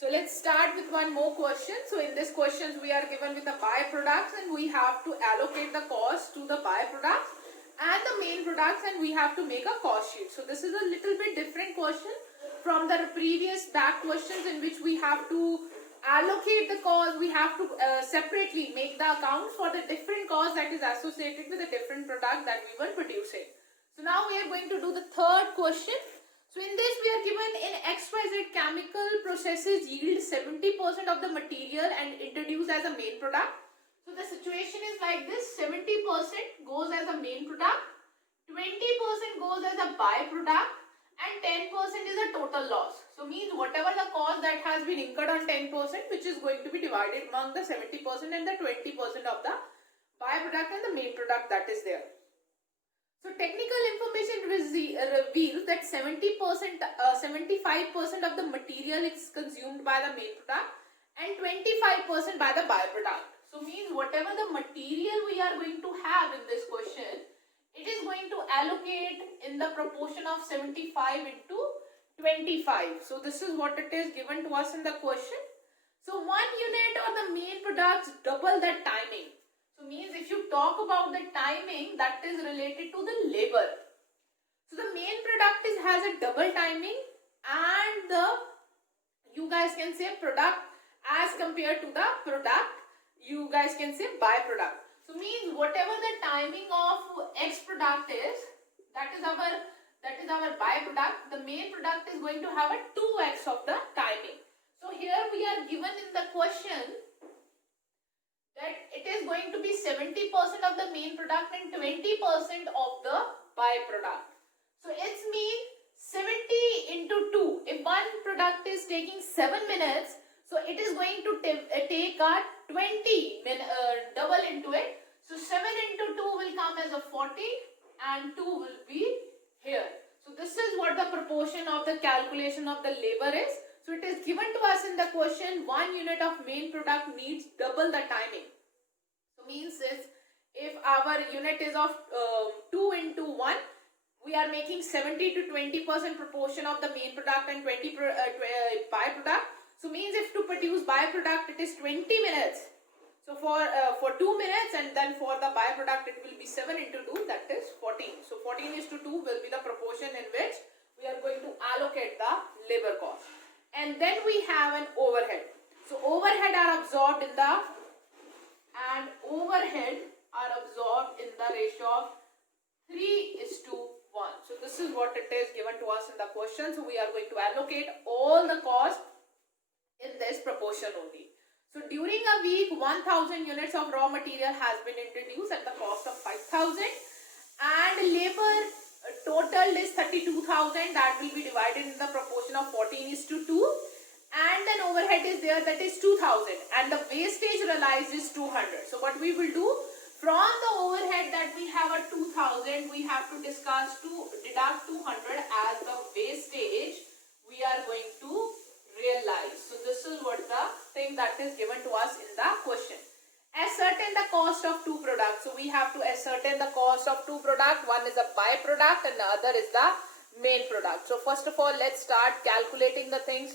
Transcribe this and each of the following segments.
So let's start with one more question. So in this questions we are given with the byproducts and we have to allocate the cost to the byproducts and the main products and we have to make a cost sheet. So this is a little bit different question from the previous back questions in which we have to allocate the cost, we have to separately make the accounts for the different cost that is associated with the different product that we were producing. So now we are going to do the third question. So in this we are given in XYZ chemical processes yield 70% of the material and introduced as a main product. So the situation is like this: 70% goes as a main product, 20% goes as a byproduct, and 10% is a total loss. So means whatever the cost that has been incurred on 10%, which is going to be divided among the 70% and the 20% of the byproduct and the main product that is there. So technical information reveals that 75% of the material is consumed by the main product and 25% by the byproduct. So means whatever the material we are going to have in this question, it is going to allocate in the proportion of 75 into 25. So this is what it is given to us in the question. So 1 unit of the main products double the timing. So means if you talk about the timing, that is related to the labor. So the main product has a double timing and the, you guys can say product as compared to the product, you guys can say byproduct. So means whatever the timing of X product is, that is our byproduct, the main product is going to have a 2x of the timing. So here we are given in the question that it is going to be 70% of the main product and 20% of the byproduct. So it's mean 70 into 2. If one product is taking 7 minutes, so it is going to take a 20 double into it. So 7 into 2 will come as a 40 and 2 will be here. So this is what the proportion of the calculation of the labor is. So it is given to us in the question 1 unit of main product needs double the timing. So means if our unit is of 2 into 1, we are making 70 to 20% proportion of the main product and 20 byproduct. So means if to produce byproduct it is 20 minutes. So for 2 minutes and then for the byproduct it will be 7 into 2, that is 14. So 14 is to 2 will be the proportion in which we are going to allocate the labor cost. And then we have an overhead. So overhead are absorbed in the ratio of 3:1. So this is what it is given to us in the question. So we are going to allocate all the cost in this proportion only. So during a week 1000 units of raw material has been introduced at the cost of 5000 and labor total is 32,000, that will be divided in the proportion of 14:2 and then overhead is there, that is 2000 and the wastage realized is 200. So what we will do, from the overhead that we have a 2000, we have to discuss to deduct 200 as the wastage we are going to realize. So this is what the thing that is given to us in the question. Ascertain the cost of two products. So we have to ascertain the cost of two products. One is a byproduct and the other is the main product. So first of all, let's start calculating the things.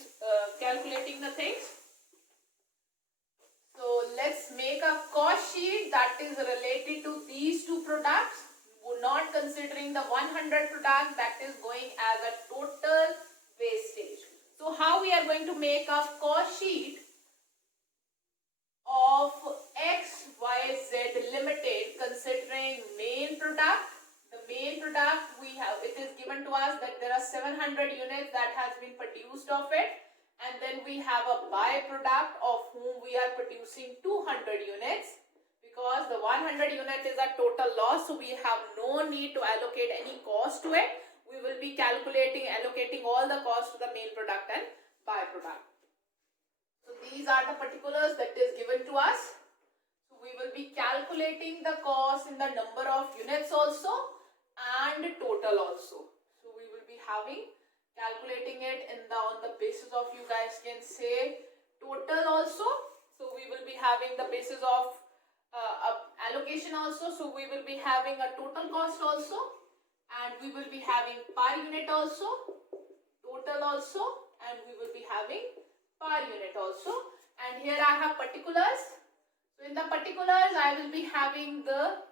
So let's make a cost sheet that is related to these two products, not considering the 100 product that is going as a total wastage. So how we are going to make a cost sheet of XYZ Limited considering main product. The main product we have, it is given to us that there are 700 units that has been produced of it, and then we have a byproduct of whom we are producing 200 units because the 100 unit is a total loss, so we have no need to allocate any cost to it. We will be allocating all the cost to the main product and byproduct. So these are the particulars that is given to us. So we will be calculating the cost in the number of units also and total also. So we will be calculating it on the basis of, you guys can say, total also. So we will be having the basis of allocation also. So we will be having a total cost also, and we will be having per unit also, total also, and we will be having per unit also. And here I have particulars. So in the particulars I will be having the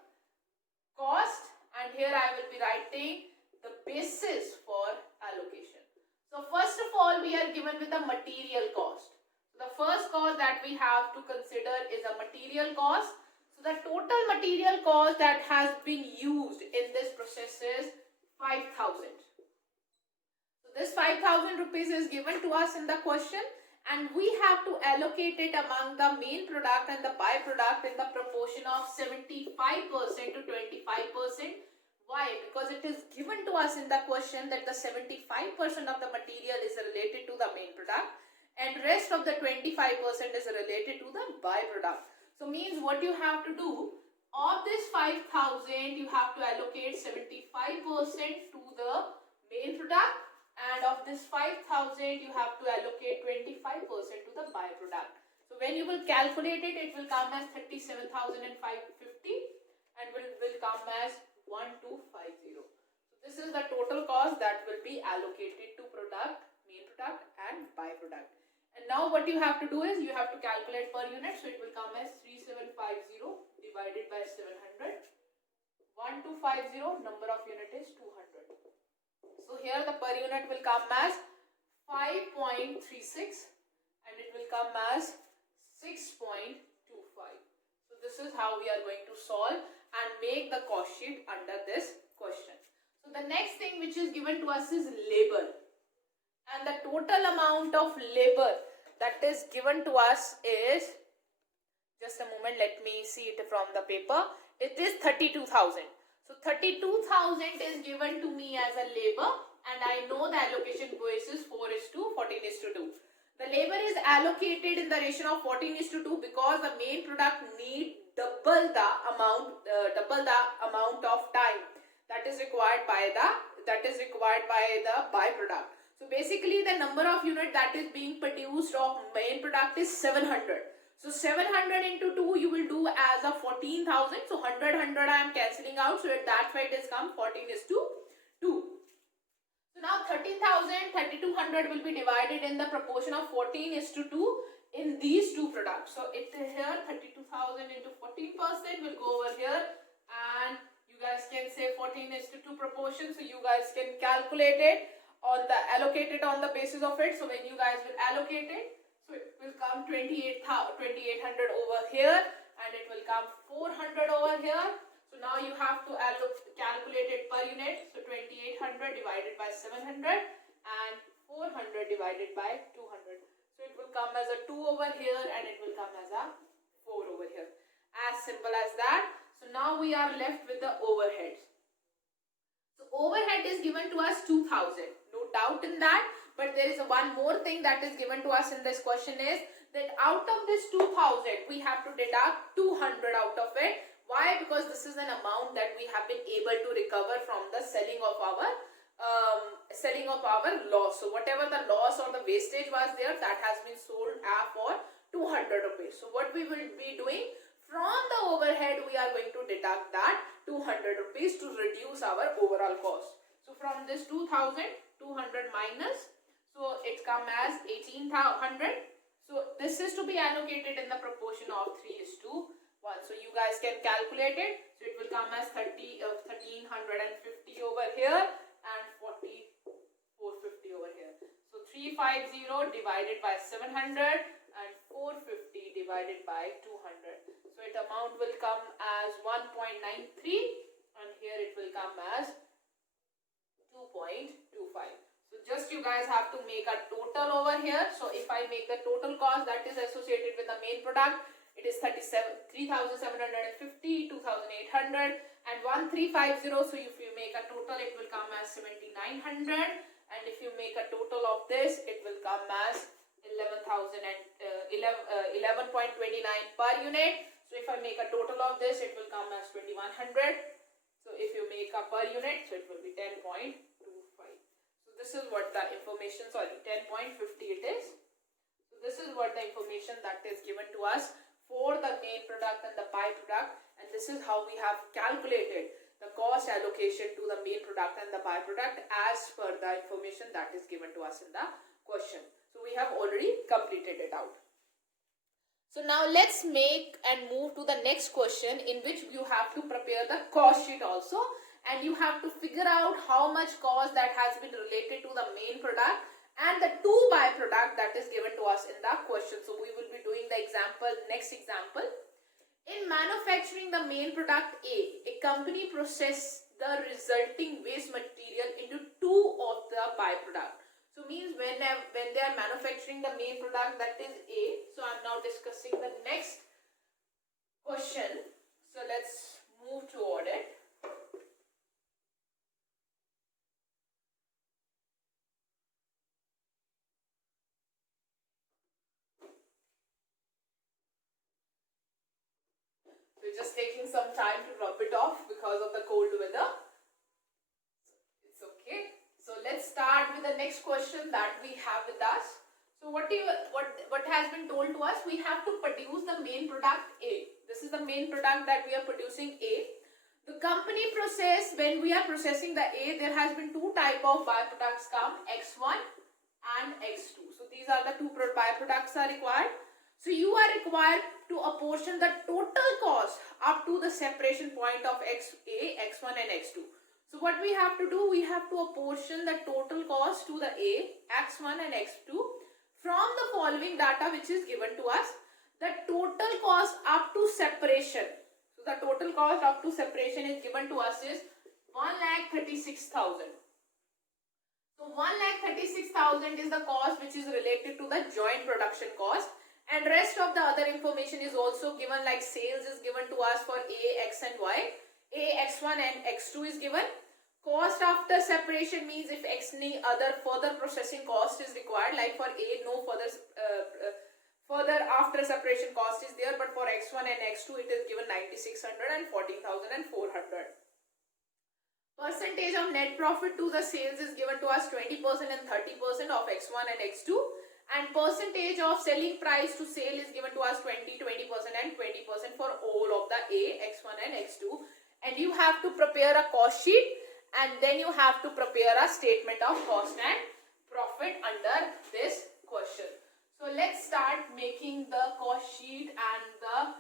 cost, and here I will be writing the basis for allocation. So first of all, we are given with the material cost. So the first cost that we have to consider is a material cost. So the total material cost that has been used in this process is 5,000. So this 5,000 rupees is given to us in the question, and we have to allocate it among the main product and the byproduct in the proportion of 75% to 25%. Why? Because it is given to us in the question that the 75% of the material is related to the main product and rest of the 25% is related to the byproduct. So means what you have to do, of this 5,000 you have to allocate 75% to the main product, and of this 5,000 you have to allocate 25% to the byproduct. So when you will calculate it, it will come as 37,550 and will come as 1250. So this is the total cost that will be allocated to product, main product and byproduct. And now what you have to do is you have to calculate per unit. So it will come as 3750 divided by 700. 1250, number of unit is 200. So here the per unit will come as 5.36 and it will come as 6.25. So this is how we are going to solve and make the cost sheet under this question. So the next thing which is given to us is labor, and the total amount of labor that is given to us is, just a moment, let me see it from the paper, it is 32,000. So 32,000 is given to me as a labor, and I know the allocation basis 4:14:2. The labor is allocated in the ratio of 14:2 because the main product need double the amount of time that is required by the byproduct. So basically the number of unit that is being produced of main product is 700. So 700 into 2 you will do as a 14,000. So 100 I am cancelling out. So that's why it has come 14:2. So now 13,000, 3,200 will be divided in the proportion of 14:2 in these two products. So it here 32,000 into 14% will go over here, and you guys can say 14:2 proportion. So you guys can calculate it on the allocated on the basis of it. So when you guys will allocate it, so it will come 2,800 over here, and it will come 400 over here. So now you have to calculate it per unit. So 2,800 divided by 700 and 400 divided by 200. So it will come as a 2 over here and it will come as a 4 over here. As simple as that. So now we are left with the overheads. So overhead is given to us 2,000. No doubt in that. But there is one more thing that is given to us in this question is that out of this 2,000 we have to deduct 200 out of it. Why? Because this is an amount that we have been able to recover from the selling of our loss. So whatever the loss or the wastage was there, that has been sold for 200 rupees. So what we will be doing, from the overhead we are going to deduct that 200 rupees to reduce our overall cost. So from this 2,000, 200 minus, so it comes as 1,800. So this is to be allocated in the proportion of 3:1. So you guys can calculate it. So it will come as 1,350 over here and 4,450 over here. So 350 divided by 700 and 450 divided by 200. So it amount will come as 1.93 and here it will come as 2.25. So just you guys have to make a total over here. So if I make the total cost that is associated with the main product, it is 3,750, 2,800 and 1,350. So if you make a total, it will come as 7,900, and if you make a total of this, it will come as 11.29 per unit. So if I make a total of this, it will come as 2,100. So if you make a per unit, so it will be 10.25. So this is what the information, 10.50 it is. So this is what the information that is given to us for the main product and the byproduct, and this is how we have calculated the cost allocation to the main product and the byproduct as per the information that is given to us in the question. So we we have already completed it out. So now let's make and move to the next question, in which you have to prepare the cost sheet also, and you have to figure out how much cost that has been related to the main product and the two byproduct that is given to us in the question. So we will be doing the next example. In manufacturing the main product a company process the resulting waste material into two of the byproduct. So means when they are manufacturing the main product, that is A. So I am now discussing the next question. So let's move toward it. So just taking some time to rub it off because of the cold weather. It's okay. So let's start with the next question that we have with us. So what has been told to us? We have to produce the main product A. This is the main product that we are producing A. The company process, when we are processing the A, there has been two type of byproducts come, X1 and X2. So these are the two byproducts are required. So you are required to apportion the total cost up to the separation point of XA, X1 and X2. So what we have to do, we have to apportion the total cost to the A, X1 and X2 from the following data which is given to us. The total cost up to separation. So the total cost up to separation is given to us is 1,36,000. So 1,36,000 is the cost which is related to the joint production cost. And rest of the other information is also given, like sales is given to us for A, X and Y. A, X1 and X2 is given. Cost after separation means if any other further processing cost is required, like for A, no further after separation cost is there, but for X1 and X2 it is given 9,600 and 14,400. Percentage of net profit to the sales is given to us 20% and 30% of X1 and X2. And percentage of selling price to sale is given to us 20% and 20% for all of the A, X1 and X2. And you have to prepare a cost sheet, and then you have to prepare a statement of cost and profit under this question. So let's start making the cost sheet and the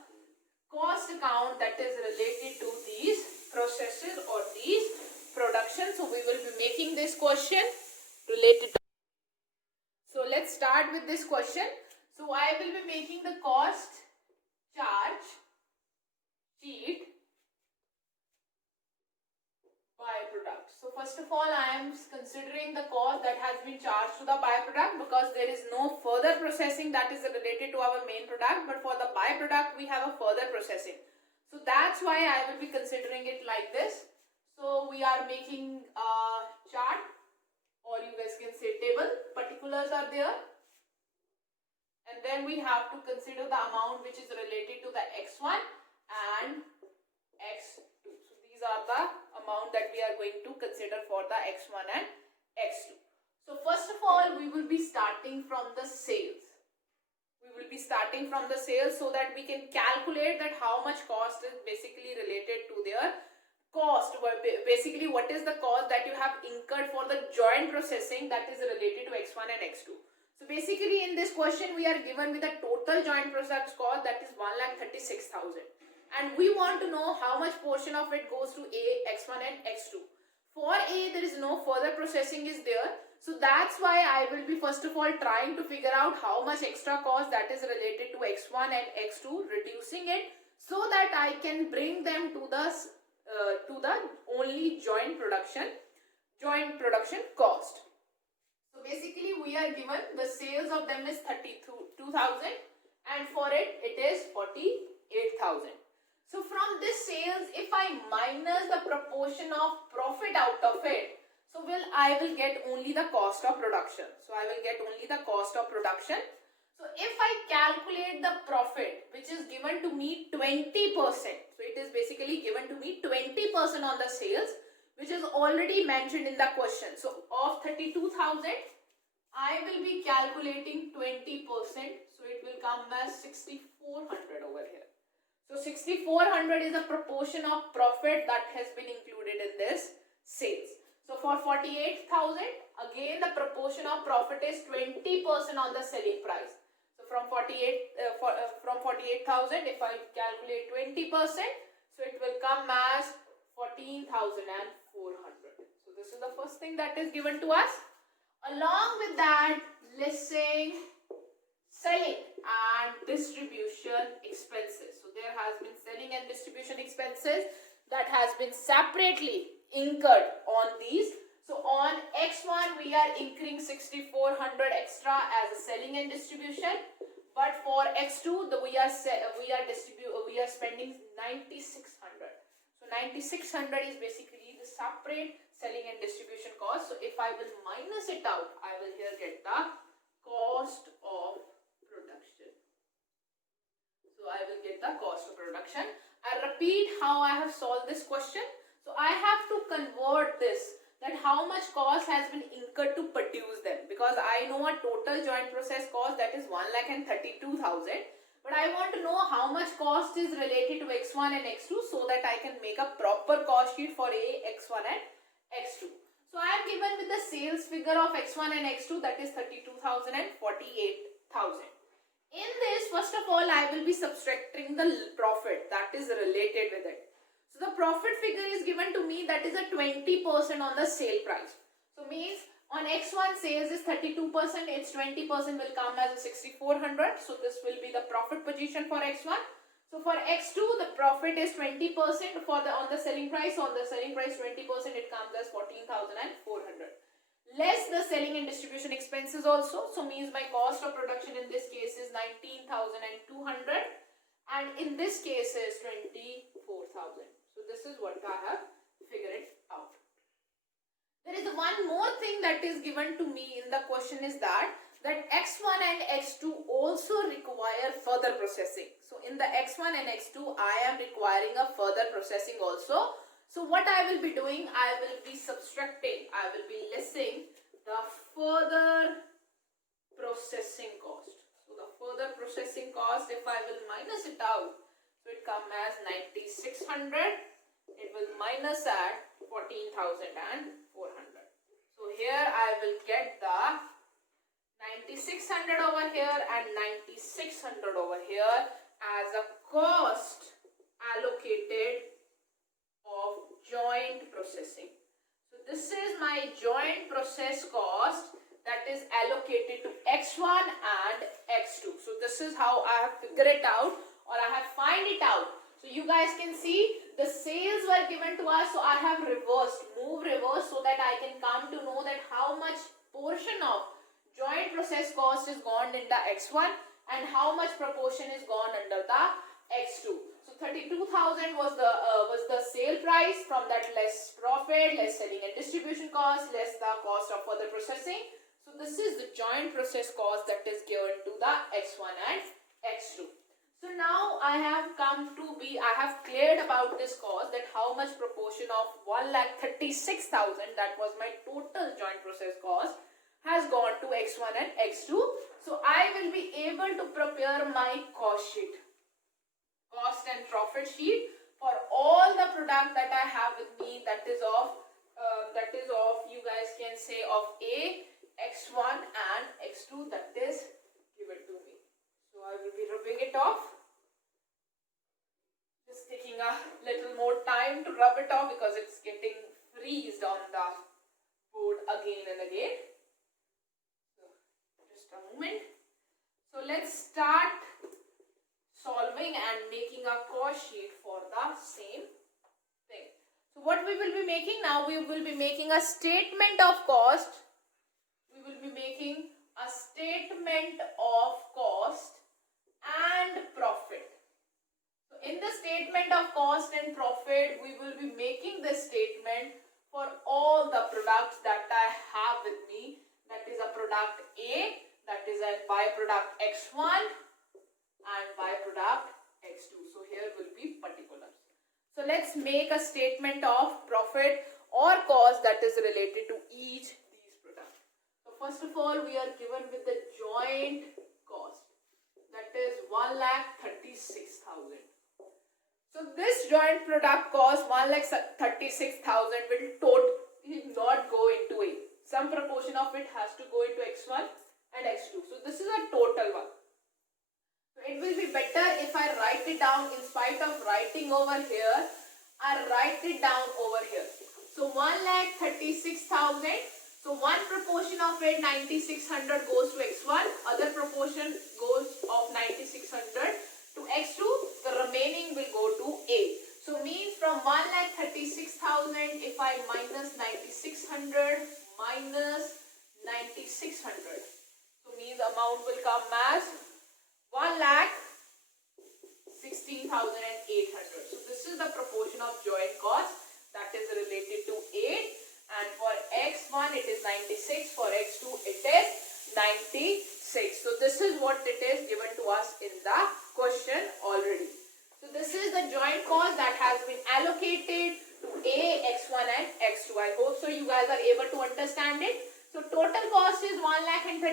cost account that is related to these processes or these production. So we will be making this question related to. So let's start with this question. So I will be making the cost charge sheet byproduct. So first of all, I am considering the cost that has been charged to the byproduct because there is no further processing that is related to our main product, but for the byproduct we have a further processing. So that's why I will be considering it like this. So we are making a chart, or you guys can say table. Particulars are there, and then we have to consider the amount which is related to the X1 and X2. So these are the amount that we are going to consider for the X1 and X2. So first of all, we will be starting from the sales. We will be starting from the sales so that we can calculate that how much cost is basically related to their cost. Basically, what is the cost that you have incurred for the joint processing that is related to X1 and X2. So basically in this question we are given with a total joint process cost that is 1,36,000, and we want to know how much portion of it goes to A, X1 and X2. For A there is no further processing is there, so that's why I will be first of all trying to figure out how much extra cost that is related to X1 and X2, reducing it so that I can bring them to the only joint production cost. So basically we are given the sales of them is 32,000 and for it is 48,000. So from this sales, if I minus the proportion of profit out of it, so I will get only the cost of production. So I will get only the cost of production. So if I calculate the profit which is given to me 20%, so it is basically given to me 20% on the sales which is already mentioned in the question. So of 32,000, I will be calculating 20%, so it will come as 6,400 over here. So 6,400 is a proportion of profit that has been included in this sales. So for 48,000, again the proportion of profit is 20% on the selling price. So from 48,000, if I calculate 20%, so it will come as 14,400. So this is the first thing that is given to us. Along with that, listing, selling and distribution expenses. So there has been selling and distribution expenses that has been separately incurred on these. So on X1 we are incurring 6,400 extra as a selling and distribution, but for X2 we are spending 9,600. So 9,600 is basically the separate selling and distribution cost. So if I will minus it out, I will here get the cost of production. So I will get the cost of production. I repeat how I have solved this question. So I have to convert this, that how much cost has been incurred to produce them, because I know a total joint process cost that is 1,32,000, but I want to know how much cost is related to X1 and X2 so that I can make a proper cost sheet for X1 and X2. So I am given with the sales figure of X1 and X2, that is 32,000 and 48,000. In this, first of all, I will be subtracting the profit that is related with it. So the profit figure is given to me, that is a 20% on the sale price. So means on X1 sales is 32%, its 20% will come as a 6,400. So this will be the profit position for X1. So for X2 the profit is 20% for on the selling price. On the selling price 20% it comes as 14,400. Less the selling and distribution expenses also. So means my cost of production in this case is 19,200 and in this case is 24,000. So this is what I have figured out. There is one more thing that is given to me in the question is that X1 and X2 also require further processing. So in the X1 and X2 I am requiring a further processing also. So what I will be doing, I will be subtracting, I will be listing the further processing cost. So the further processing cost, if I will minus it out, so it comes as 9,600, it will minus at 14,400. So here I will get the 9,600 over here and 9,600 over here as a cost allocated of joint processing. So this is my joint process cost that is allocated to X1 and X2. So this is how I have figured it out, or I have find it out. So you guys can see the sales were given to us, so I have reversed, so that I can come to know that how much portion of joint process cost is gone in the X1 and how much proportion is gone under the X2. So 32,000 was the sale price. From that less profit, less selling and distribution cost, less the cost of further processing. So this is the joint process cost that is given to the X1 and X2. So now I have cleared about this cost, that how much proportion of 1,36,000, that was my total joint process cost, has gone to X1 and X2. So I will be able to prepare my cost sheet, cost and profit sheet for all the product that I have with me, that is of you guys can say of A, X1 and X2, that is given to me. So I will be rubbing it off. Just taking a little more time to rub it off because it's getting freezed on the board again and again. So just a moment. So let's start solving and making a cost sheet for the same thing. So what we will be making now, we will be making a statement of cost. We will be making a statement of cost and profit. So in the statement of cost and profit, we will be making this statement for all the products that I have with me. That is a product A, that is a byproduct X1 and byproduct X2. So here will be particulars. So let's make a statement of profit or cost that is related to each these products. So first of all, we are given with the joint cost, that is 1,36,000. So this joint product cost 1,36,000 not go into A. Some proportion of it has to go into X1 and X2. So this is a total one. So it will be better if I write it down in spite of writing over here. I write it down over here. So 1,36,000. So one proportion of it 9,600 goes to X1. Other proportion goes of 9,600 to X2. The remaining will go to A. So means from 1,36,000, if I minus 9,600 minus 9,600, so means amount will come as 1,16,800. So this is the proportion of joint cost that is related to 8, and for X1 it is 96, for X2 it is 96. So this is what it is given to us in the question already. So this is the joint cost that has been allocated to A, X1 and X2. I hope so you guys are able to understand it. So total cost is 1,36,000,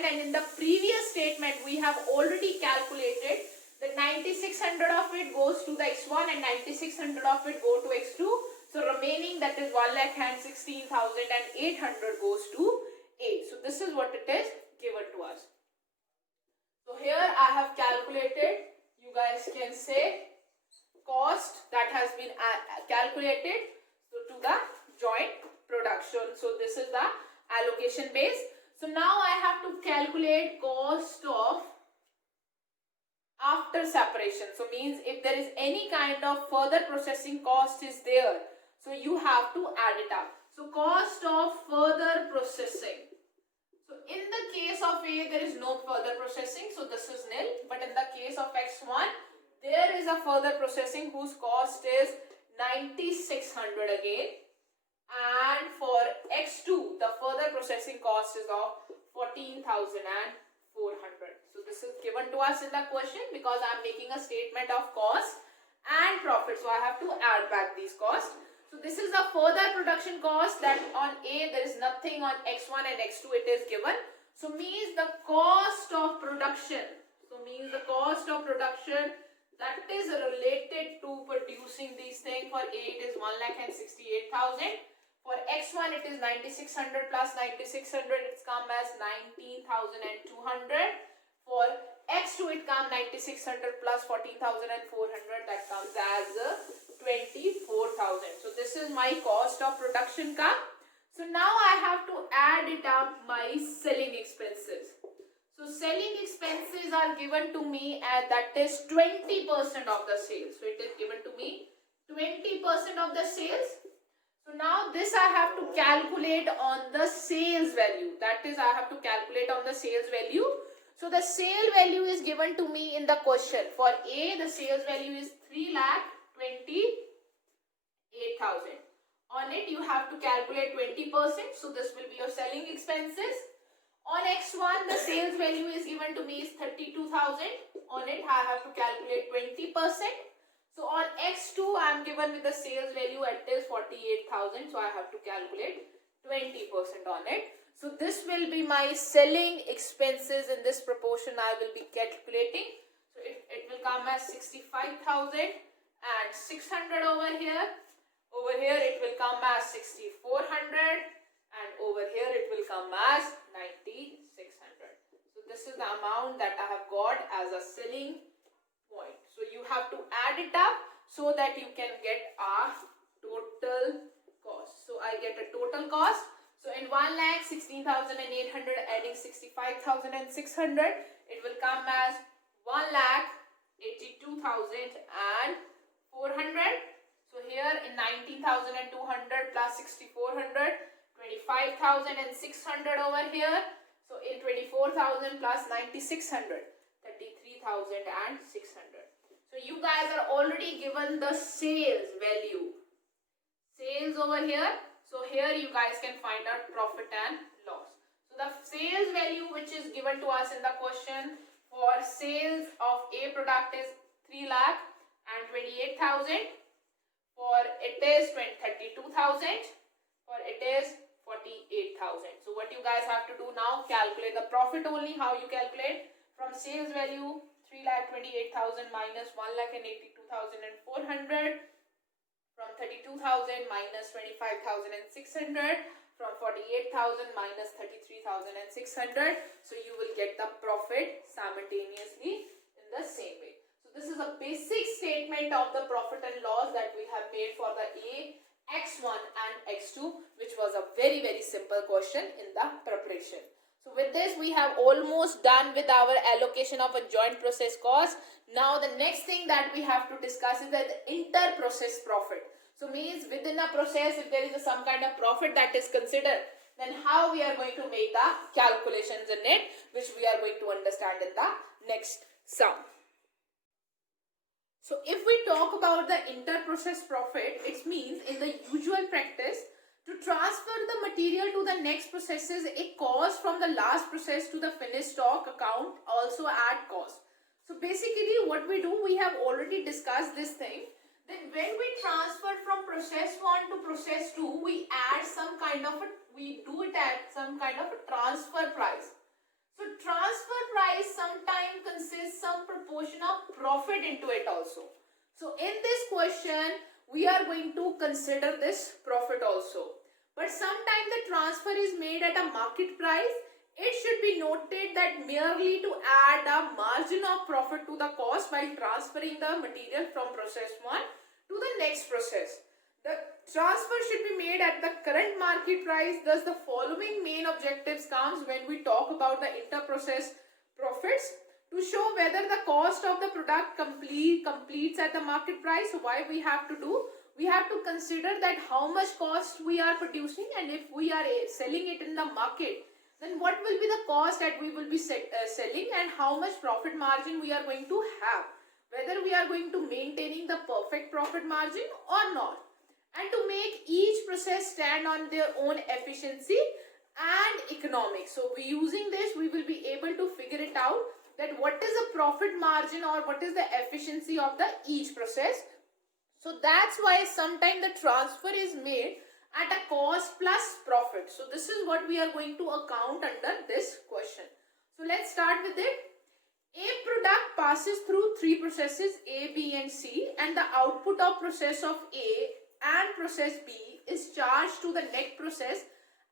and in the previous statement we have already calculated that 9,600 of it goes to the X1 and 9,600 of it go to X2. So remaining, that is 1,16,800 goes to A. So this is what it is given to us. So here I have calculated, you guys can say, cost that has been calculated to the joint production. So this is the allocation base. So now I have to calculate cost of after separation. So means if there is any kind of further processing cost is there, so you have to add it up. So cost of further processing. So in the case of A, there is no further processing, so this is nil. But in the case of X1, there is a further processing whose cost is 9,600 again. And for X2, the further processing cost is of 14,400. So this is given to us in the question because I am making a statement of cost and profit. So I have to add back these costs. So this is the further production cost that on A there is nothing, on X1 and X2 it is given. So means the cost of production. So means the cost of production that is related to producing these things. For A it is 1,68,000. For X1 it is 9,600 plus 9,600, it's come as 19,200. For X2 it comes 9,600 plus 14,400, that comes as 24,000. So this is my cost of production come. So now I have to add it up my selling expenses. So selling expenses are given to me, and that is 20% of the sales. So it is given to me 20% of the sales. So now this I have to calculate on the sales value. That is, I have to calculate on the sales value. So the sale value is given to me in the question. For A, the sales value is 3,28,000. On it, you have to calculate 20%. So this will be your selling expenses. On X1, the sales value is given to me is 32,000. On it, I have to calculate 20%. So on X2, I am given with the sales value at is 48,000. So I have to calculate 20% on it. So this will be my selling expenses in this proportion I will be calculating. So it will come as 65,600 over here. Over here it will come as 6,400, and over here it will come as 9,600. So this is the amount that I have got as a selling point. So you have to add it up so that you can get a total cost. So I get a total cost. So in 1,16,800 adding 65,600, it will come as 1,82,400. So here in 19,200 plus 6,400, 25,600 over here. So in 24,000 plus 9,600. 33,600. So you guys are already given the sales value. Sales over here. So here you guys can find out profit and loss. So the sales value which is given to us in the question for sales of A product is 3,28,000. For it is 32,000. For it is 48,000. So what you guys have to do now, calculate the profit only. How you calculate? From sales value 3,28,000 minus 1,82,400. from 32,000 minus 25,600, from 48,000 minus 33,600. So you will get the profit simultaneously in the same way. So this is a basic statement of the profit and loss that we have made for the A, X1 and X2, which was a very simple question in the preparation. So with this we have almost done with our allocation of a joint process cost. Now the next thing that we have to discuss is the inter-process profit. So means within a process, if there is some kind of profit that is considered, then how we are going to make the calculations in it, which we are going to understand in the next sum. So if we talk about the inter-process profit, it means in the usual practice, to transfer the material to the next processes, a cost from the last process to the finished stock account also add cost. So basically what we do, we have already discussed this thing. Then when we transfer from process 1 to process 2, we add some kind of we do it at some kind of a transfer price. So transfer price sometimes consists some proportion of profit into it also. So in this question, we are going to consider this profit also. But sometimes the transfer is made at a market price. It should be noted that merely to add a margin of profit to the cost while transferring the material from process 1 to the next process. The transfer should be made at the current market price. Thus the following main objectives comes when we talk about the inter-process profits: to show whether the cost of the product completes at the market price. So why we have to do? We have to consider that how much cost we are producing, and if we are selling it in the market, then what will be the cost that we will be selling, and how much profit margin we are going to have, whether we are going to maintaining the perfect profit margin or not, and to make each process stand on their own efficiency and economics. So we using this, we will be able to figure it out that what is the profit margin or what is the efficiency of the each process. So that's why sometimes the transfer is made at a cost plus profit. So this is what we are going to account under this question. So let's start with it. A product passes through 3 processes A, B and C, and the output of process of A and process B is charged to the next process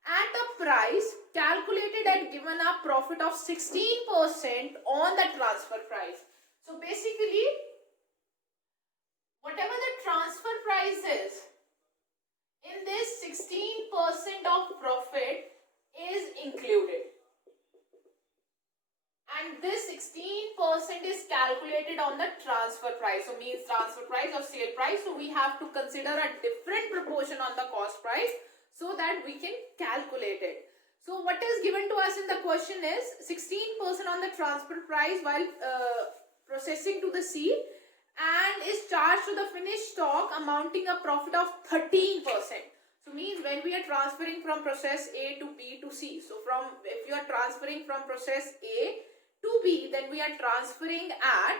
at a price calculated and given a profit of 16% on the transfer price. So basically, whatever the transfer price is, in this 16% of profit is included, and this 16% is calculated on the transfer price. So means transfer price or sale price. So we have to consider a different proportion on the cost price so that we can calculate it. So what is given to us in the question is 16% on the transfer price while processing to the C, and is charged to the finished stock amounting a profit of 13%. So means when we are transferring from process A to B to C. So if you are transferring from process A to B, then we are transferring at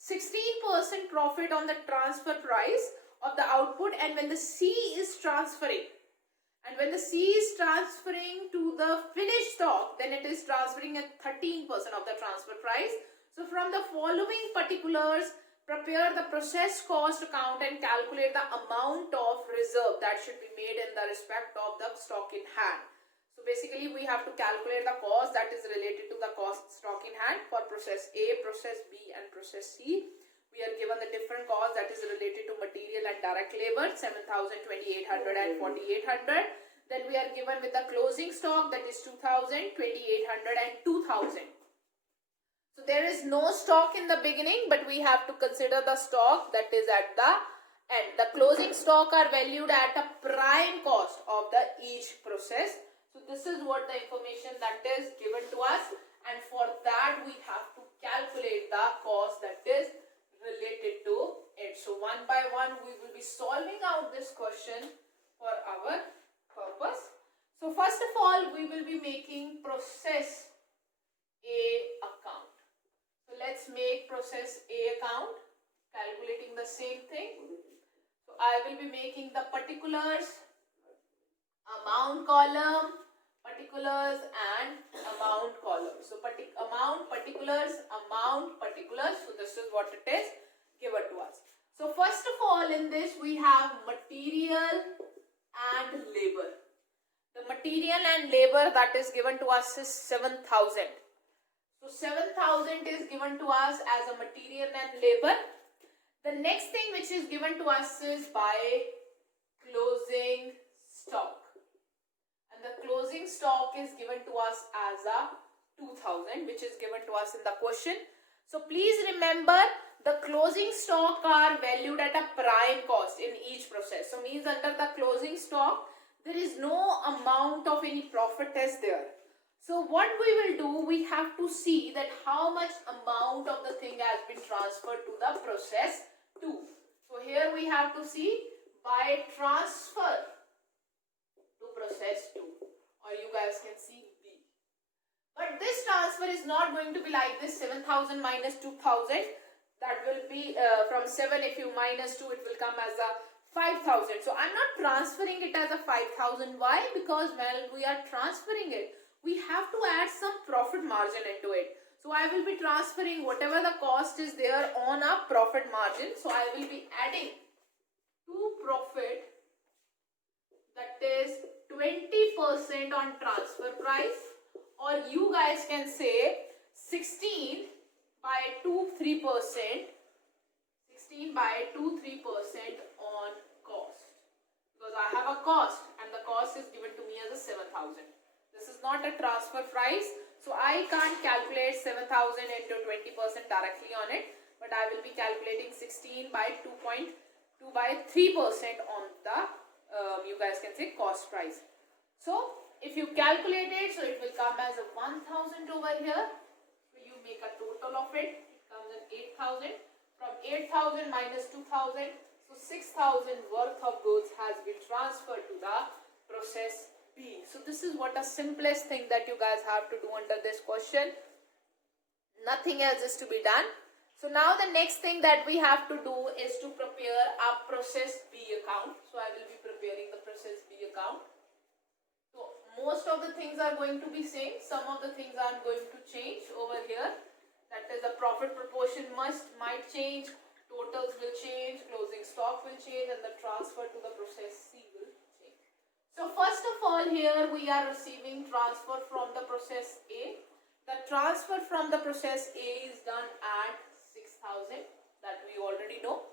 16% profit on the transfer price of the output, and when the C is transferring to the finished stock, then it is transferring at 13% of the transfer price. So from the following particulars, prepare the process cost account and calculate the amount of reserve that should be made in the respect of the stock in hand. So basically we have to calculate the cost that is related to the cost stock in hand for process A, process B and process C. We are given the different costs that is related to material and direct labor, 7,000, 2,800 and 4,800. Then we are given with the closing stock, that is 2,000, 2,800 and 2,000. So there is no stock in the beginning, but we have to consider the stock that is at the end. The closing stock are valued at a prime cost of the each process. So this is what the information that is given to us, and for that we have to calculate the cost that is related to it. So one by one we will be solving out this question for our purpose. So first of all, we will be making process A account. So let's make process A account, calculating the same thing. So I will be making the particulars, amount column, particulars and amount column. So amount, particulars, amount, particulars. So this is what it is given to us. So first of all, in this we have material and labor. The material and labor that is given to us is 7,000. So 7,000 is given to us as a material and labor. The next thing which is given to us is by closing stock. And the closing stock is given to us as a 2,000, which is given to us in the question. So please remember, the closing stock are valued at a prime cost in each process. So means under the closing stock, there is no amount of any profit is there. So what we will do, we have to see that how much amount of the thing has been transferred to the process 2. So here we have to see by transfer to process 2, or you guys can see B. But this transfer is not going to be like this, 7,000 minus 2,000. That will be from 7, if you minus 2, it will come as a 5,000. So I'm not transferring it as a 5,000. Why? Because when we are transferring it, we have to add some profit margin into it. So I will be transferring whatever the cost is there on a profit margin. So I will be adding to profit, that is 20% on transfer price, or you guys can say 16 by 2 3%, 16 by 2 3% on cost, because I have a cost and the cost is given to me as a 7,000. This is not a transfer price, so I can't calculate 7,000 into 20% directly on it, but I will be calculating 16 by 2.2 by 3% on the you guys can say cost price. So if you calculate it, so it will come as a 1,000 over here. So you make a total of it. It comes at 8,000. From 8,000 minus 2,000, so 6,000 worth of goods has been transferred to the process B. So this is what a simplest thing that you guys have to do under this question. Nothing else is to be done. So now the next thing that we have to do is to prepare a process B account. So I will be preparing the process B account. So most of the things are going to be same. Some of the things are going to change over here. That is, the profit proportion might change, totals will change, closing stock will change, and the transfer to the process C will change. So first of all, here we are receiving transfer from the process A. The transfer from the process A is done at 6,000, that we already know.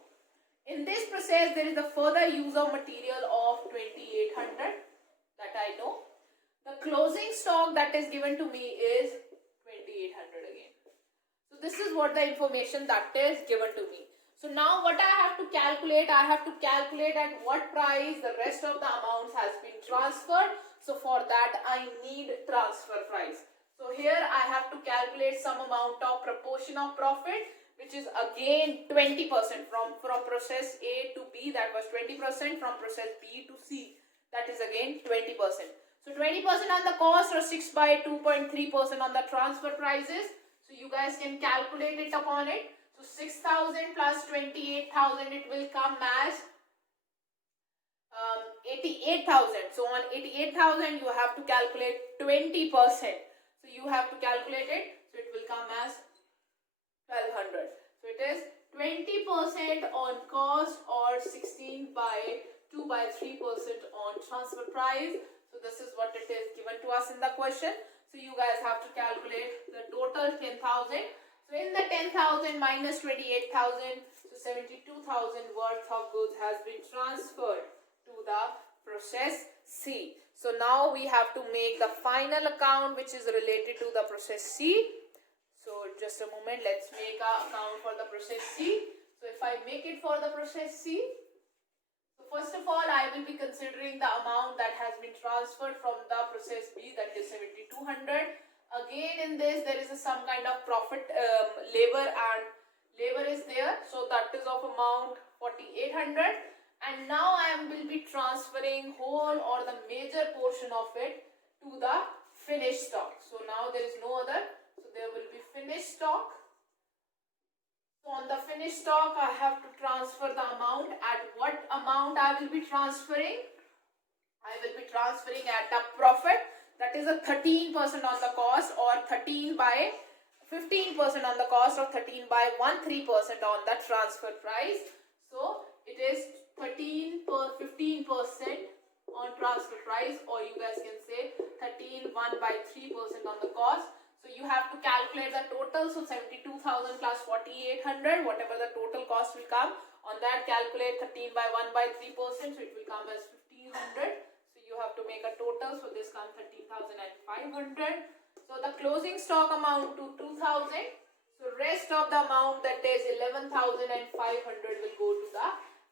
In this process, there is a further use of material of 2,800, that I know. The closing stock that is given to me is 2,800 again. So this is what the information that is given to me. So now what I have to calculate, I have to calculate at what price the rest of the amounts has been transferred. So for that I need transfer price. So here I have to calculate some amount of proportion of profit, which is again 20% from process A to B, that was 20%, from process B to C, that is again 20%. So 20% on the cost, or 6 by 2.3% on the transfer prices. So you guys can calculate it upon it. So 6,000 plus 28,000, it will come as 88,000. So on 88,000 you have to calculate 20%. So you have to calculate it. So it will come as 1,200. So it is 20% on cost, or 16 by 2 by 3% on transfer price. So this is what it is given to us in the question. So you guys have to calculate the total 10,000. So in the 10,000 minus 28,000, so 72,000 worth of goods has been transferred to the process C. So now we have to make the final account which is related to the process C. So just a moment, let's make an account for the process C. So if I make it for the process C, so first of all I will be considering the amount that has been transferred from the process B, that is 7,200. Again in this there is some kind of profit, labor, and labor is there, so that is of amount 4,800. And now I will be transferring whole or the major portion of it to the finished stock. So now there is no other, so there will be finished stock. So on the finished stock I have to transfer the amount. At what amount I will be transferring? I will be transferring at a profit, that is a 13% on the cost, or 13 by 15% on the cost, or 13 by 13% on the transfer price. So it is 15% on transfer price, or you guys can say 13.1/3% on the cost. So you have to calculate the total. So 72,000 plus 4,800, whatever the total cost will come. On that, calculate 13/1/3%. So it will come as 1,500. So you have to make a total. So this comes 13,500. So the closing stock amount to 2,000. So rest of the amount, that is 11,500, will go to the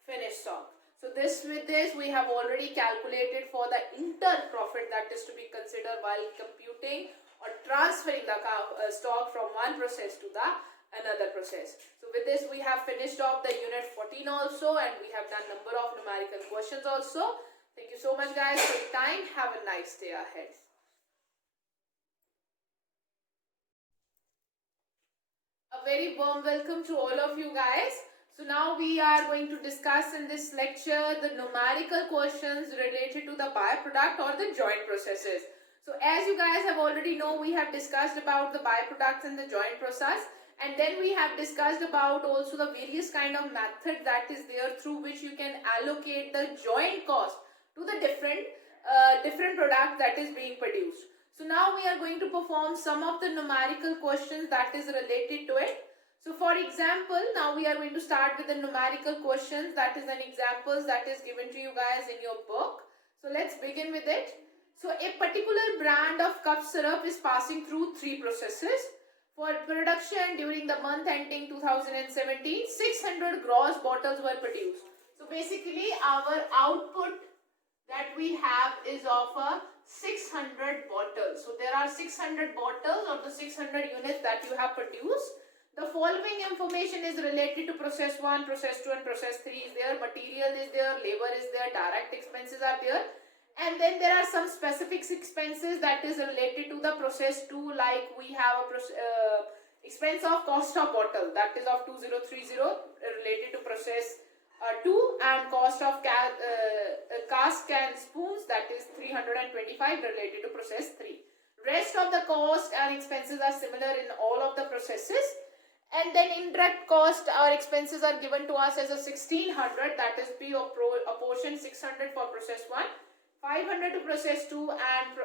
finished stock. So with this we have already calculated for the inter profit that is to be considered while computing or transferring the stock from one process to the another process. So with this we have finished off the unit 14 also, and we have done number of numerical questions also. Thank you so much guys for your time. Have a nice day ahead. A very warm welcome to all of you guys. So now we are going to discuss in this lecture the numerical questions related to the byproduct or the joint processes. So as you guys have already know, we have discussed about the byproducts and the joint process, and then we have discussed about also the various kind of method that is there through which you can allocate the joint cost to the different product that is being produced. So now we are going to perform some of the numerical questions that is related to it. So for example, now we are going to start with the numerical questions, that is an examples that is given to you guys in your book. So let's begin with it. So a particular brand of cough syrup is passing through 3 processes. For production during the month ending 2017, 600 gross bottles were produced. So basically our output that we have is of a 600 bottles. So there are 600 bottles of the 600 units that you have produced. The following information is related to process 1, process 2 and process 3 is there. Material is there, labor is there, direct expenses are there. And then there are some specific expenses that is related to the process 2, like we have a expense of cost of bottle that is of 2030 related to process 2, and cost of cask and spoons that is 325 related to process 3. Rest of the cost and expenses are similar in all of the processes. And then indirect cost or expenses are given to us as a 1600, that is P of portion 600 for process 1, 500 to process 2 and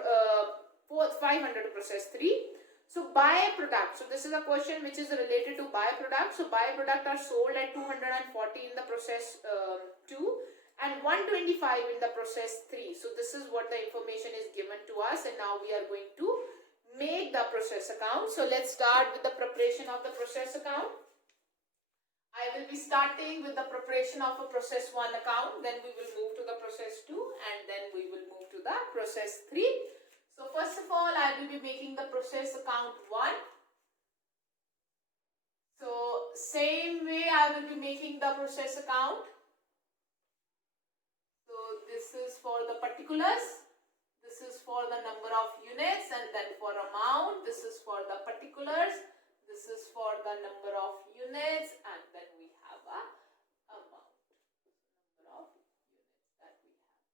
500 to process 3. So byproduct, so this is a question which is related to byproduct. So byproduct are sold at 240 in the process 2 and 125 in the process 3. So this is what the information is given to us, and now we are going to make the process account. So let's start with the preparation of the process account. I will be starting with the preparation of a process 1 account, then we will move to the process 2 and then we will move to the process 3. So first of all, I will be making the process account 1. So same way I will be making the process account. So this is for the particulars, this is for the number of units, and then for amount, this is for the particulars, this is for the number of units, and then we have a amount, number of units that we have.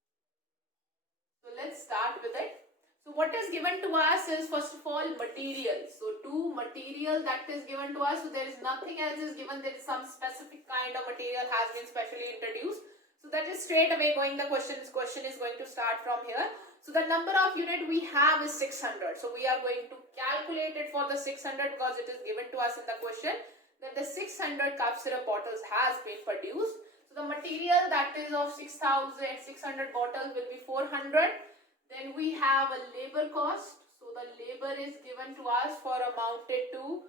So let's start with it. So what is given to us is first of all material. So two material that is given to us. So there is nothing else is given. There is some specific kind of material has been specially introduced. So that is straight away going the question is going to start from here. So the number of unit we have is 600. So we are going to calculate it for the 600 because it is given to us in the question that the 600 cough syrup bottles has been produced. So the material that is of 6,600 bottles will be 400. Then we have a labor cost. So the labor is given to us for amounted to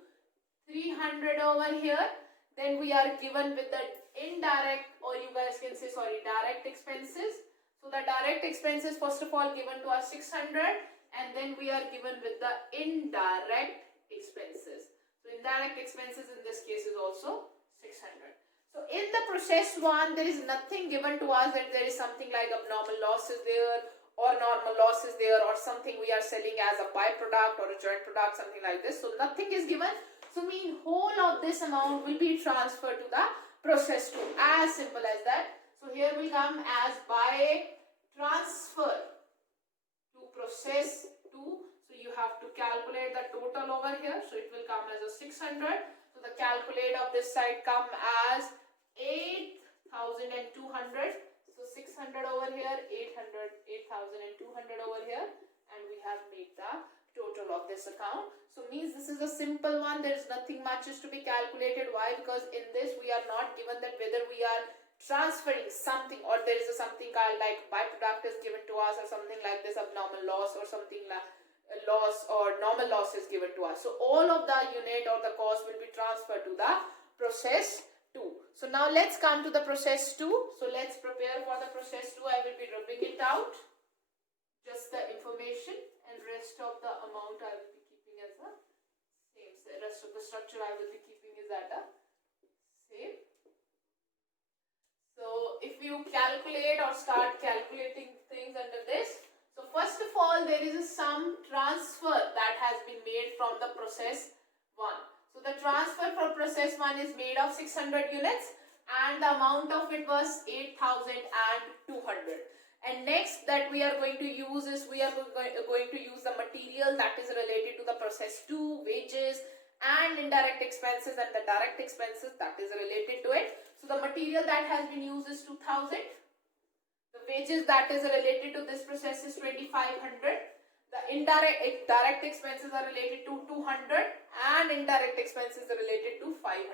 300 over here. Then we are given with the indirect, or you guys can say direct expenses. So the direct expenses first of all given to us 600, and then we are given with the indirect expenses. So indirect expenses in this case is also 600. So in the process 1, there is nothing given to us that there is something like abnormal losses there or normal losses there or something we are selling as a byproduct or a joint product, something like this. So nothing is given. So mean whole of this amount will be transferred to the process 2. As simple as that. So here will come as by transfer to process 2. So you have to calculate the total over here. So it will come as a 600. So the calculate of this side come as 8 8,200. So 600 over here, 800, 8,200 over here, and we have made the total of this account. So means this is a simple one. There is nothing much is to be calculated. Why? Because in this we are not given that whether we are transferring something or there is a something called like byproduct is given to us or something like this, abnormal loss or something like loss or normal loss is given to us. So all of the unit or the cost will be transferred to the process 2. So now let's come to the process 2. So let's prepare for the process 2. I will be rubbing it out, just the information, and rest of the amount I will be keeping as a same. The rest of the structure I will be keeping is at a same. So if you calculate or start calculating things under this, so first of all there is a sum transfer that has been made from the process 1. So the transfer for process 1 is made of 600 units and the amount of it was 8,200. And next that we are going to use is we are going to use the material that is related to the process 2, wages and indirect expenses and the direct expenses that is related to it. So the material that has been used is 2,000. The wages that is related to this process is 2,500. The direct expenses are related to 200 and indirect expenses are related to 500.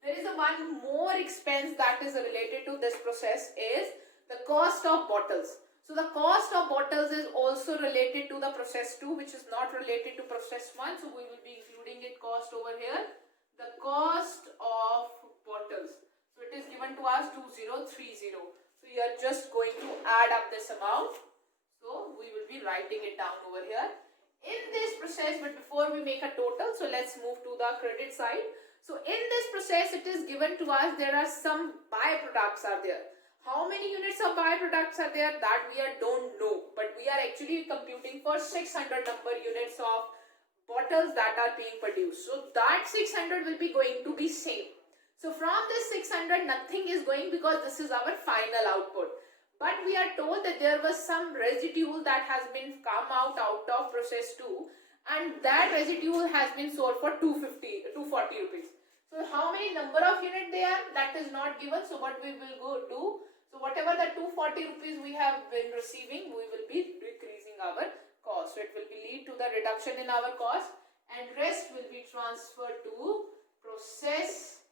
There is a one more expense that is related to this process is the cost of bottles. So the cost of bottles is also related to the process 2, which is not related to process 1. So we will be including it cost over here. The cost of bottles. So it is given to us 2030. So you are just going to add up this amount. So we will be writing it down over here. In this process, but before we make a total, so let's move to the credit side. So in this process, it is given to us there are some byproducts are there. How many units of byproducts are there that we don't know, but we are actually computing for 600 number units of bottles that are being produced. So that 600 will be going to be same. So from this 600 nothing is going because this is our final output. But we are told that there was some residue that has been come out of process 2 and that residue has been sold for 240 rupees. So how many number of unit they are, that is not given. So what we will go do, so whatever the 240 rupees we have been receiving, we will be decreasing our cost. So it will be lead to the reduction in our cost and rest will be transferred to process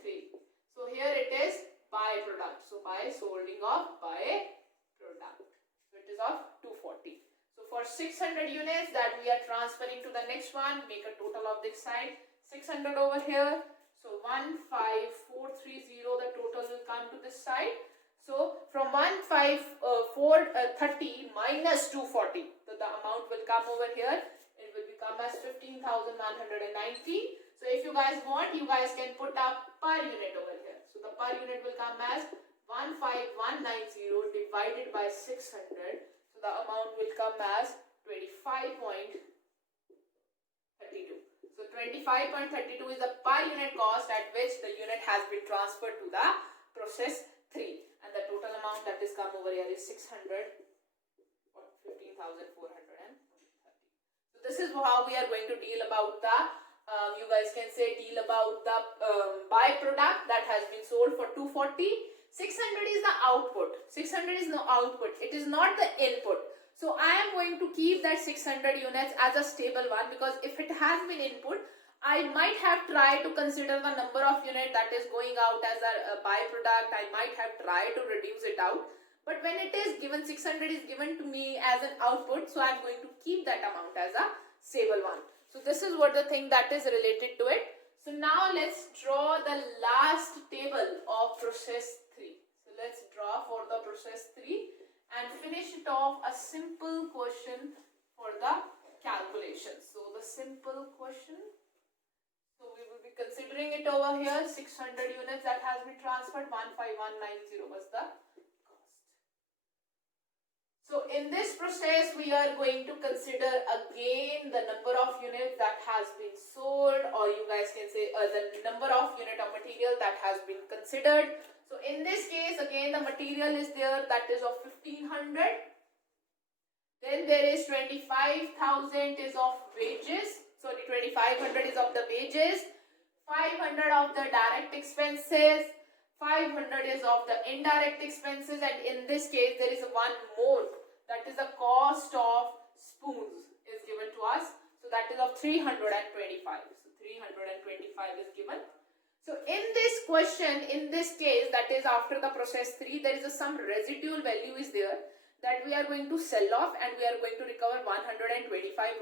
3. So here it is byproduct. So by solding of byproduct. So it is of 240. So for 600 units that we are transferring to the next one, make a total of this side. 600 over here. So 15430, the total will come to this side. So from 15430 minus 240, so the amount will come over here. It will become as 15,190. So if you guys want, you guys can put up per unit over here. So the per unit will come as 15190 divided by 600. So the amount will come as 25.32. So 25.32 is the per unit cost at which the unit has been transferred to the process 3. And the total amount that is come over here is 15,430. So this is how we are going to deal about the you guys can say deal about the byproduct that has been sold for 240. 600 is the output. 600 is no output. It is not the input. So I am going to keep that 600 units as a stable one because if it has been input, I might have tried to consider the number of unit that is going out as a byproduct. I might have tried to reduce it out. But when it is given, 600 is given to me as an output, so I am going to keep that amount as a stable one. So this is what the thing that is related to it. So now let's draw the last table of process 3. So let's draw for the process 3 and finish it off a simple question for the calculation. So the simple question, so we will be considering it over here, 600 units that has been transferred, 15190 was the cost. So in this process, we are going to consider again the number of units that has been sold, or you guys can say the number of unit of material that has been considered. So in this case, again the material is there that is of 1500. Then there is 25,000 is of wages. Sorry, 2500 is of the wages. 500 of the direct expenses. 500 is of the indirect expenses, and in this case there is one more, that is the cost of spoons is given to us. So that is of 325. So 325 is given. So in this question, in this case, that is after the process 3, there is some residual value is there that we are going to sell off, and we are going to recover 125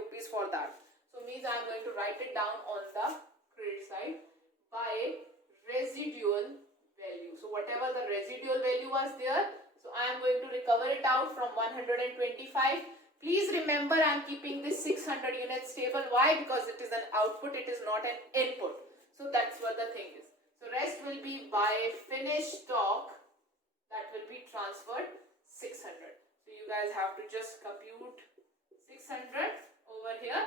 rupees for that. So means I am going to write it down on the credit side by residual value. So whatever the residual value was there, so I am going to recover it out from 125. Please remember, I am keeping this 600 units stable. Why? Because it is an output, it is not an input. So that's what the thing is. So rest will be by finished stock that will be transferred 600. So you guys have to just compute 600 over here.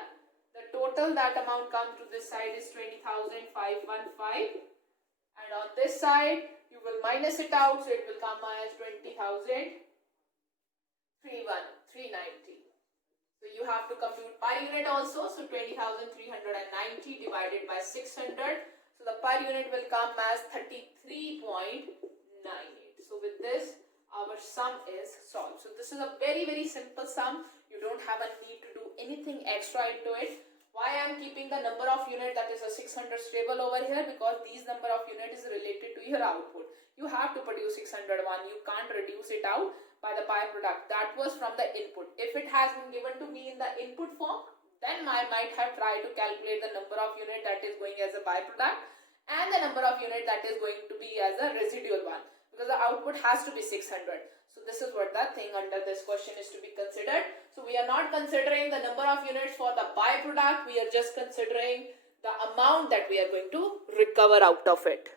The total that amount comes to this side is 20,515, and on this side you will minus it out, so it will come as 20,390. So you have to compute per unit also. So 20,390 divided by 600. So the per unit will come as 33.98. So with this, our sum is solved. So this is a very, very simple sum. You don't have a need to do anything extra into it. Why I am keeping the number of unit, that is a 600 stable over here? Because these number of unit is related to your output. You have to produce 601. You can't reduce it out by the byproduct. That was from the input. If it has been given to me in the input form, then I might have tried to calculate the number of unit that is going as a byproduct and the number of unit that is going to be as a residual one, because the output has to be 600. So this is what the thing under this question is to be considered. So we are not considering the number of units for the byproduct. We are just considering the amount that we are going to recover out of it.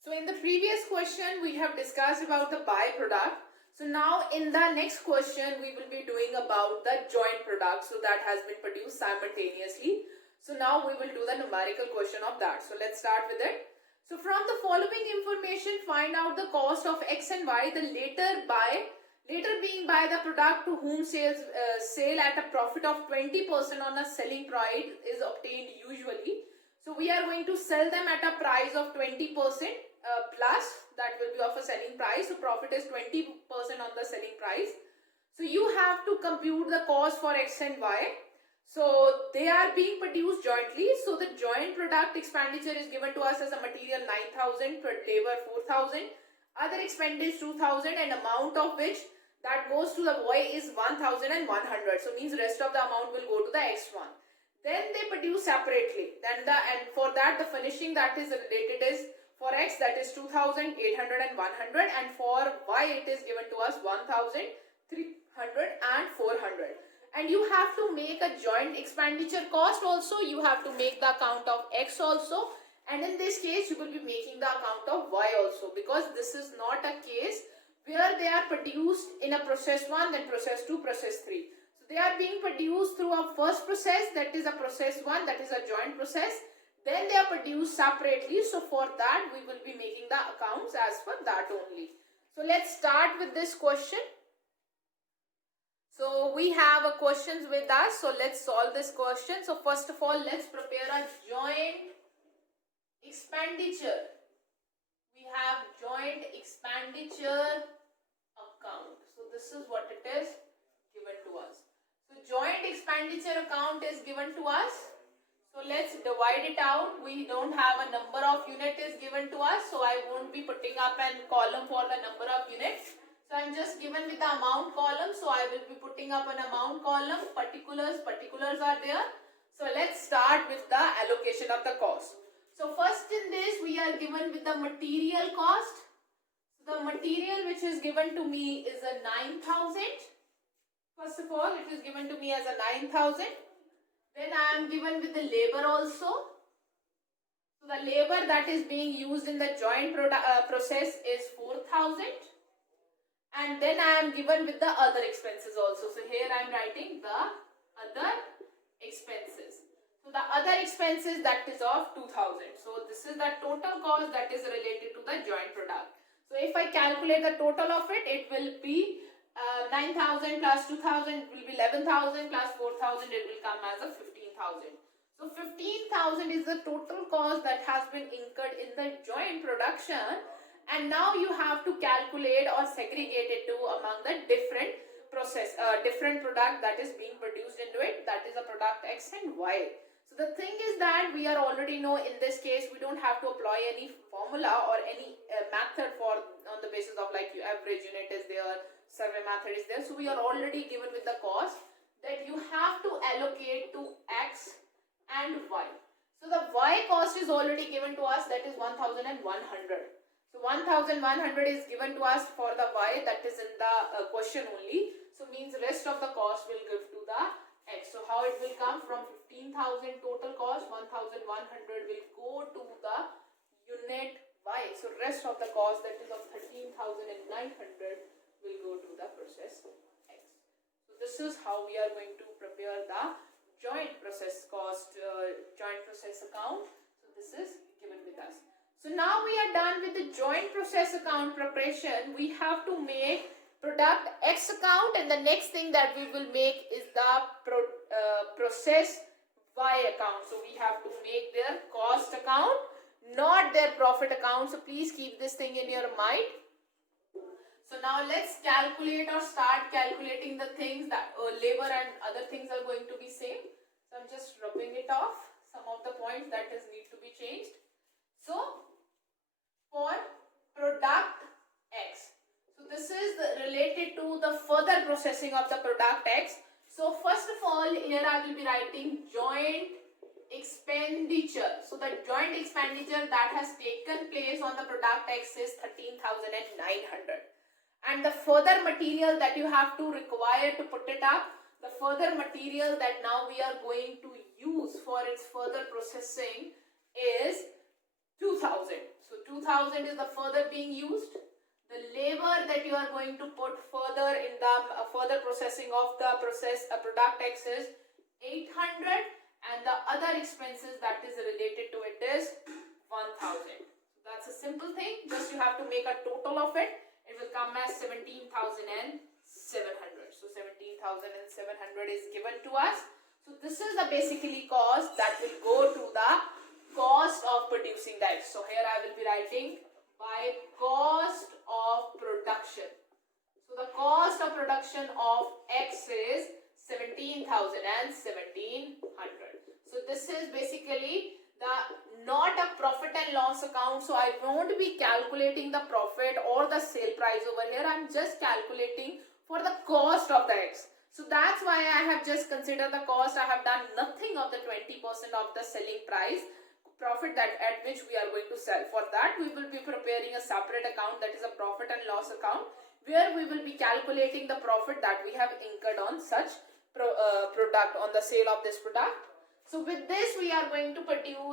So in the previous question, we have discussed about the byproduct. So now in the next question, we will be doing about the joint product. So that has been produced simultaneously. So now we will do the numerical question of that. So let's start with it. So from the following information, find out the cost of X and Y, the later being by the product to whom sale at a profit of 20% on a selling price is obtained usually. So we are going to sell them at a price of 20% plus, that will be of a selling price. So profit is 20% on the selling price. So you have to compute the cost for X and Y. So they are being produced jointly. So the joint product expenditure is given to us as a material 9,000, per labor 4,000, other expenditure 2,000, and amount of which that goes to the Y is 1,100. So means rest of the amount will go to the X1. Then they produce separately. Then and for that the finishing that is related is for X, that is 2,800 and 100, and for Y it is given to us 1,300 and 400. And you have to make a joint expenditure cost also. You have to make the account of X also, and in this case you will be making the account of Y also, because this is not a case where they are produced in a process 1, then process 2, process 3. So they are being produced through a first process, that is a process 1, that is a joint process. Then they are produced separately. So for that we will be making the accounts as per that only. So let's start with this question. So we have a questions with us. So let's solve this question. So first of all, let's prepare a joint expenditure. We have joint expenditure account. So this is what it is given to us. So joint expenditure account is given to us. So let's divide it out. We don't have a number of unit is given to us, so I won't be putting up a column for the number of units. So I'm just given with the amount column, so I will be putting up an amount column. Particulars are there. So let's start with the allocation of the cost. So first in this we are given with the material cost. So the material which is given to me is a 9,000. First of all, it is given to me as a 9,000. Then I am given with the labor also. So the labor that is being used in the joint process is 4,000. And then I am given with the other expenses also. So here I am writing the other expenses. So the other expenses, that is of 2,000. So this is the total cost that is related to the joint product. So if I calculate the total of it, it will be 9,000 plus 2,000 will be 11,000 plus 4,000, it will come as a 15,000. So 15,000 1000 is the total cost that has been incurred in the joint production, and now you have to calculate or segregate it to among the different different product that is being produced into it, that is a product X and Y. So the thing is that we are already know in this case we don't have to apply any formula or any method for on the basis of like average unit is there, survey method is there. So we are already given with the cost that you have to allocate to X and Y. So the Y cost is already given to us, that is 1100. So 1100 is given to us for the Y, that is in the question only. So means rest of the cost will give to the X. So how it will come from 15,000 total cost, 1100 will go to the unit Y. So rest of the cost, that is of 13,900, will go to the process X. So this is how we are going to prepare the joint process cost, joint process account. So this is given with us. So now we are done with the joint process account preparation. We have to make product X account, and the next thing that we will make is the process Y account. So we have to make their cost account, not their profit account. So please keep this thing in your mind. So now let's calculate or start calculating the things that labor and other things are going to be same. So I'm just rubbing it off, some of the points that is need to be changed. So for product X, so this is related to the further processing of the product X. So first of all, here I will be writing joint expenditure. So the joint expenditure that has taken place on the product X is 13,900. And the further material that you have to require to put it up, the further material that now we are going to use for its further processing is 2,000. So 2,000 is the further being used. The labor that you are going to put further in the further processing of the product X is 800, and the other expenses that is related to it is 1,000. So that's a simple thing. Just you have to make a total of it. It will come as 17,700. So 17,700 is given to us. So this is the basically cost that will go to the cost of producing the X. So here I will be writing by cost of production. So the cost of production of X is 17,000 and 1,700. So this is basically the not a profit and loss account. So I won't be calculating the profit or the sale price over here. I'm just calculating for the cost of the X. So that's why I have just considered the cost. I have done nothing of the 20% of the selling price profit that at which we are going to sell. For that we will be preparing a separate account, that is a profit and loss account, where we will be calculating the profit that we have incurred on such product, on the sale of this product. So with this we are going to prepare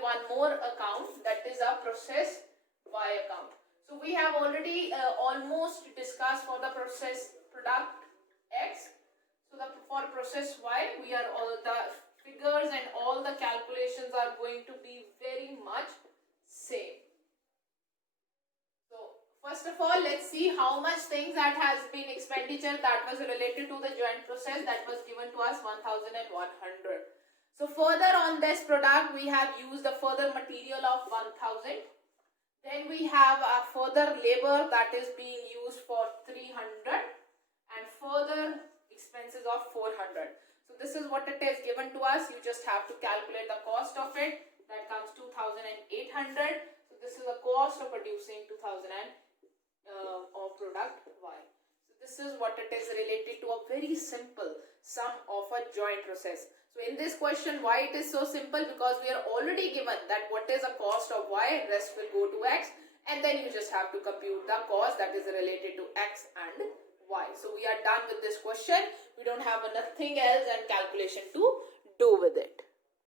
one more account, that is a process Y account. So we have already almost discussed for the process product X. So for process Y, we are all the figures and all the calculations are going to be very much same. So first of all, let's see how much things that has been expenditure that was related to the joint process, that was given to us 1,100. So further on this product we have used the further material of 1,000. Then we have a further labor that is being used for 300 and further expenses of 400. So this is what it is given to us. You just have to calculate the cost of it. That comes 2,800. So this is the cost of producing 2,000 of product Y. So this is what it is related to a very simple sum of a joint process. So in this question, why it is so simple? Because we are already given that what is the cost of Y, rest will go to X, and then you just have to compute the cost that is related to X and Y. So we are done with this question. We don't have nothing else and calculation to do with it.